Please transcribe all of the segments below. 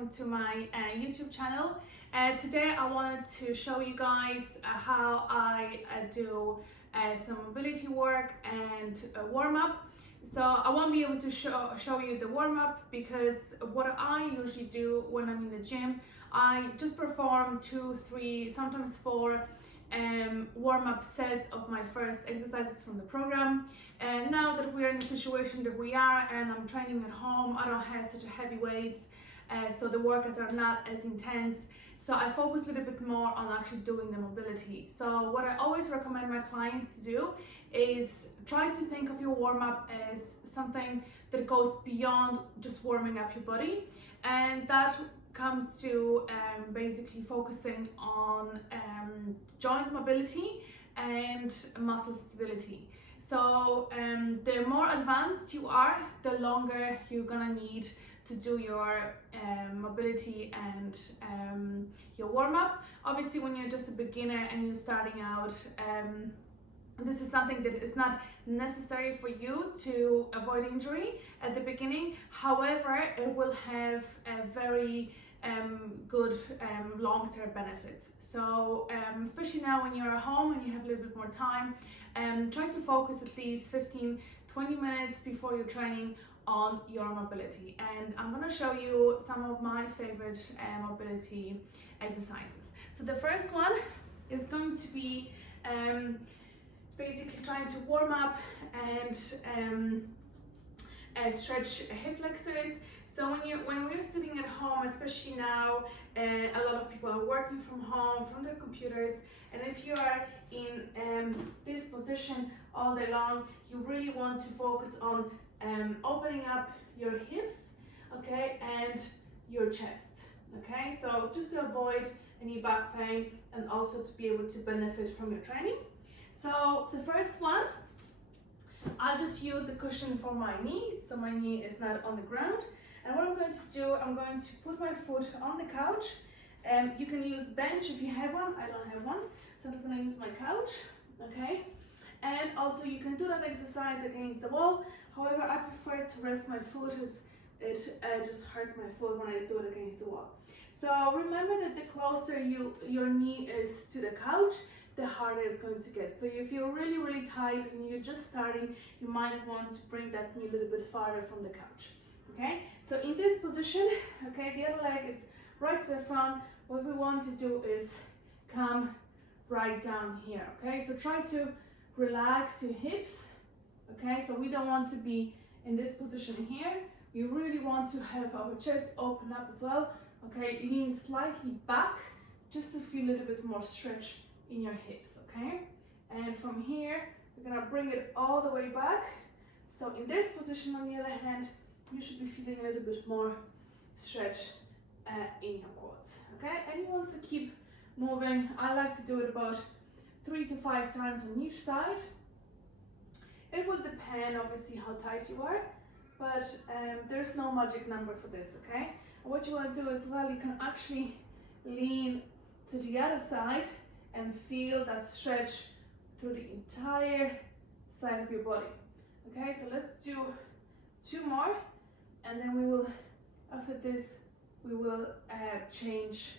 welcome to my YouTube channel. Today I wanted to show you guys how I do some mobility work and warm-up. So I won't be able to show you the warm-up because what I usually do when I'm in the gym, I just perform 2, 3, sometimes 4 warm-up sets of my first exercises from the program. And now that we're in a situation that we are and I'm training at home, I don't have such a heavy weights, so the workouts are not as intense. So I focus a little bit more on actually doing the mobility. So what I always recommend my clients to do is try to think of your warm-up as something that goes beyond just warming up your body, and that comes to basically focusing on joint mobility and muscle stability. So the more advanced you are, the longer you're gonna need to do your mobility and your warm-up. Obviously, when you're just a beginner and you're starting out, this is something that is not necessary for you to avoid injury at the beginning. However, it will have a very good long-term benefits. So especially now when you're at home and you have a little bit more time, try to focus at least 15-20 minutes before your training on your mobility. And I'm going to show you some of my favorite mobility exercises. So the first one is going to be basically trying to warm up and stretch hip flexors. So when we're sitting at home, especially now, a lot of people are working from home, from their computers, and if you are in this position all day long, you really want to focus on opening up your hips, okay, and your chest, okay? So just to avoid any back pain and also to be able to benefit from your training. So the first one, I'll just use a cushion for my knee, so my knee is not on the ground. And what I'm going to do, I'm going to put my foot on the couch. You can use bench if you have one. I don't have one, so I'm just going to use my couch, okay? And also you can do that exercise against the wall. However, I prefer to rest my foot as it just hurts my foot when I do it against the wall. So remember that the closer your knee is to the couch, the harder it's going to get. So if you're really, really tight and you're just starting, you might want to bring that knee a little bit farther from the couch. Okay, so in this position, okay, the other leg is right to the front. What we want to do is come right down here, okay? So try to relax your hips, okay? So we don't want to be in this position here. We really want to have our chest open up as well, okay? Lean slightly back just to feel a little bit more stretch in your hips, okay? And from here, we're gonna bring it all the way back. So in this position, on the other hand, you should be feeling a little bit more stretch in your quads, okay? And you want to keep moving. I like to do it about 3 to 5 times on each side. It will depend, obviously, how tight you are, but there's no magic number for this, okay? And what you want to do as well, you can actually lean to the other side and feel that stretch through the entire side of your body, okay? So let's do 2 more. And then we will, after this, we will change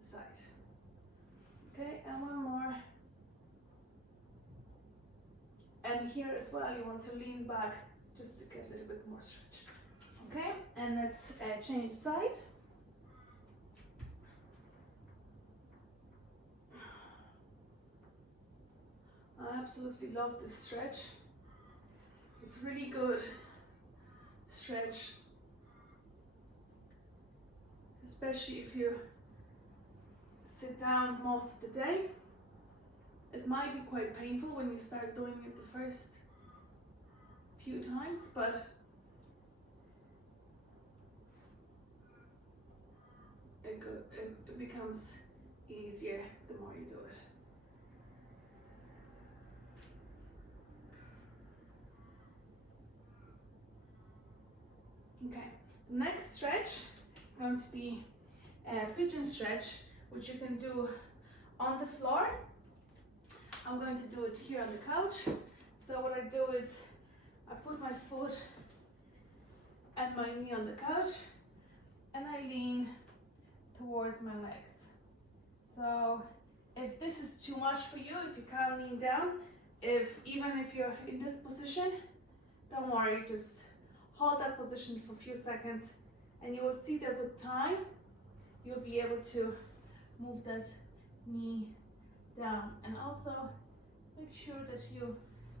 side. Okay, and 1 more. And here as well, you want to lean back just to get a little bit more stretch. Okay, and let's change side. I absolutely love this stretch. It's really good stretch, especially if you sit down most of the day. It might be quite painful when you start doing it the first few times, but it becomes easier the more you do it. Okay, next stretch is going to be a pigeon stretch, which you can do on the floor. I'm going to do it here on the couch. So what I do is I put my foot and my knee on the couch, and I lean towards my legs. So if this is too much for you, if you can't lean down, even if you're in this position, don't worry, just hold that position for a few seconds, and you will see that with time, you'll be able to move that knee down. And also make sure that you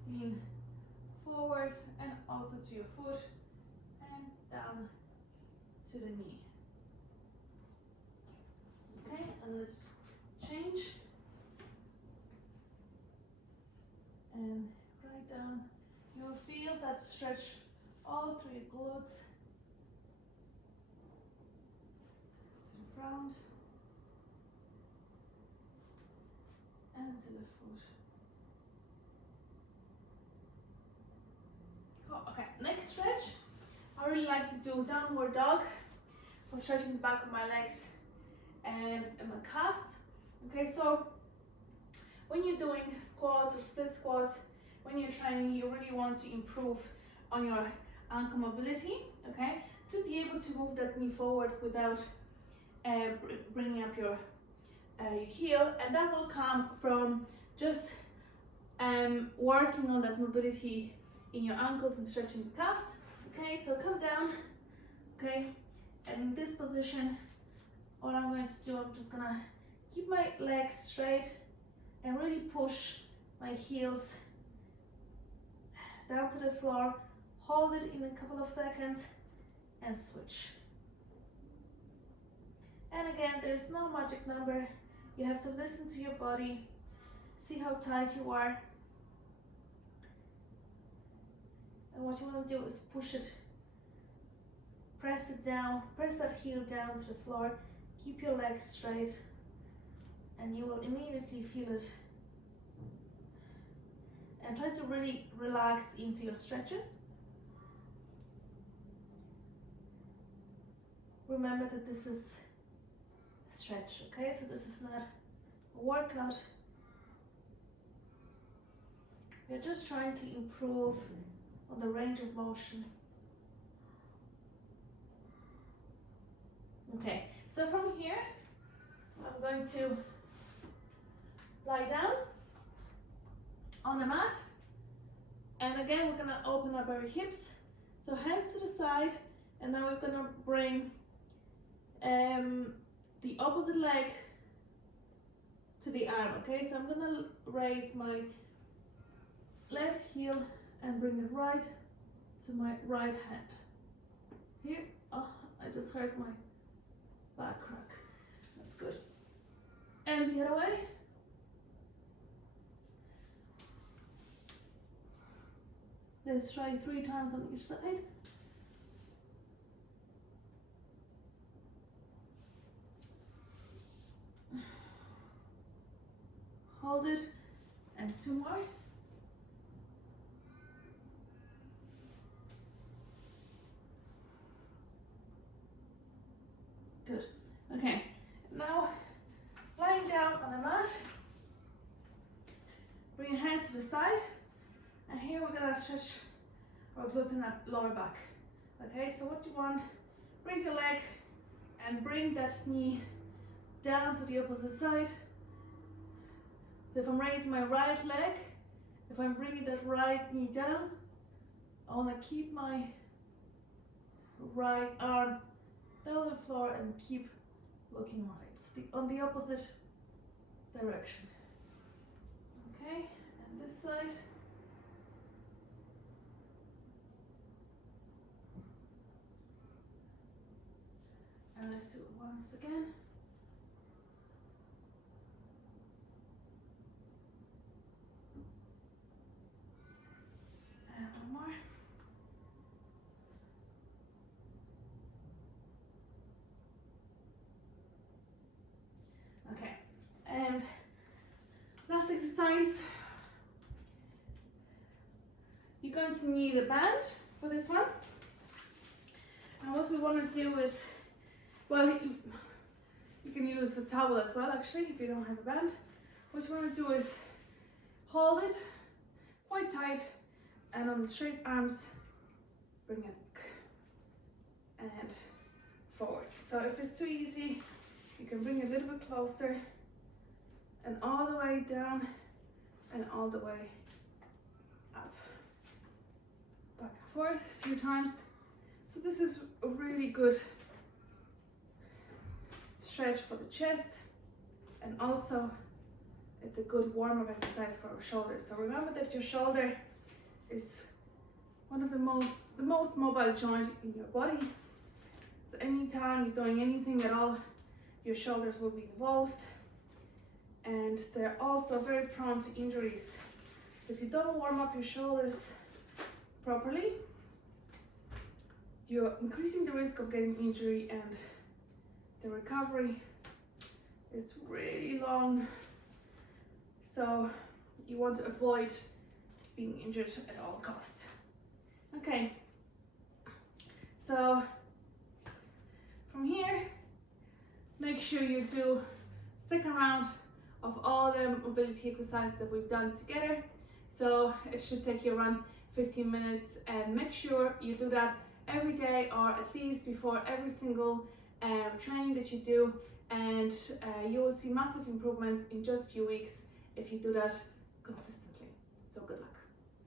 lean forward and also to your foot and down to the knee. Okay, and let's change. And right down. You'll feel that stretch all through your glutes to the front and to the foot. Cool. Okay, next stretch. I really like to do downward dog for stretching the back of my legs and my calves. Okay, so when you're doing squats or split squats, when you're training, you really want to improve on your ankle mobility, okay? To be able to move that knee forward without bringing up your heel, and that will come from just working on that mobility in your ankles and stretching the calves. Okay, so come down, okay, and in this position, what I'm going to do, I'm just gonna keep my legs straight and really push my heels down to the floor, hold it in a couple of seconds and switch. And again, there's no magic number. You have to listen to your body, see how tight you are. And what you want to do is push it, press it down, press that heel down to the floor, keep your legs straight, and you will immediately feel it. And try to really relax into your stretches. Remember that this is a stretch, okay? So this is not a workout. We're just trying to improve on the range of motion. Okay, so from here, I'm going to lie down on the mat, and again we're gonna open up our hips, so hands to the side, and now we're gonna bring the opposite leg to the arm. Okay, so I'm gonna raise my left heel and bring it right to my right hand. Here, oh, I just heard my back crack. That's good. And the other way. Let's try 3 times on each side. Hold it, and 2 more. Good. Okay, now lying down on the mat, bring your hands to the side, and here we're gonna stretch our glutes and that lower back. Okay, so what you want, raise your leg and bring that knee down to the opposite side. So if I'm raising my right leg, if I'm bringing that right knee down, I want to keep my right arm down on the floor and keep looking right. On the opposite direction. Okay, and this side. And let's do it once again. And one more. Okay, and last exercise. You're going to need a band for this one. And what we want to do is, well, you can use a towel as well, actually, if you don't have a band. What you want to do is hold it quite tight, and on the straight arms, bring it back. forward. So if it's too easy, you can bring it a little bit closer and all the way down and all the way up. Back and forth a few times. So this is a really good stretch for the chest, and also it's a good warm-up exercise for our shoulders. So remember that your shoulder is one of the most mobile joint in your body. So anytime you're doing anything at all, your shoulders will be involved, and they're also very prone to injuries. So if you don't warm up your shoulders properly, you're increasing the risk of getting injury, and the recovery is really long. So you want to avoid being injured at all costs. Okay, so from here, make sure you do second round of all the mobility exercises that we've done together. So it should take you around 15 minutes, and make sure you do that every day, or at least before every single training that you do, and you will see massive improvements in just a few weeks if you do that consistently. So good luck.